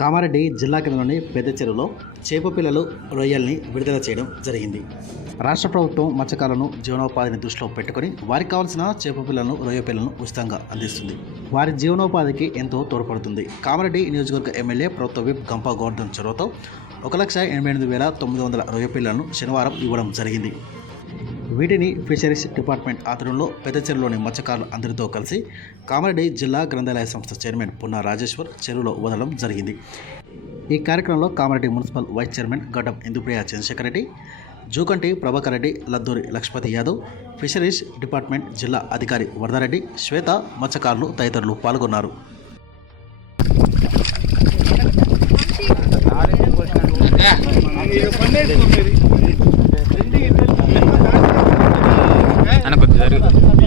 కామారెడ్డి జిల్లా కేంద్రంలోని పెద్ద చెరువులో చేప పిల్లలు రొయ్యల్ని విడుదల చేయడం జరిగింది. రాష్ట్ర ప్రభుత్వం మత్స్యకారులను జీవనోపాధిని దృష్టిలో పెట్టుకొని వారికి కావాల్సిన చేప పిల్లలను రొయ్య పిల్లలను ఉచితంగా అందిస్తుంది. వారి జీవనోపాధికి ఎంతో తోడ్పడుతుంది. కామారెడ్డి నియోజకవర్గ ఎమ్మెల్యే ప్రభుత్వ విప్ గంపా గోవర్ధన్ చొరవతో ఒక లక్ష ఎనభై ఎనిమిది వేల తొమ్మిది వందల రొయ్య పిల్లలను శనివారం ఇవ్వడం జరిగింది. వీటిని ఫిషరీస్ డిపార్ట్మెంట్ ఆధ్వర్యంలో పెద్ద చెరువులోని మత్స్యకారులు అందరితో కలిసి కామారెడ్డి జిల్లా గ్రంథాలయ సంస్థ చైర్మన్ పున్నా రాజేశ్వర్ చెరువులో వదలడం జరిగింది. ఈ కార్యక్రమంలో Kamareddy municipal vice chairman Gaddam Indupriya Chandrashekar Reddy Jukanti Prabhakar Reddy Ladduri Lakshmati Yadav fisheries department జిల్లా అధికారి వరదారెడ్డి శ్వేత మత్స్యకారులు తదితరులు పాల్గొన్నారు. అన్న కొద్ది జరుగుతుంది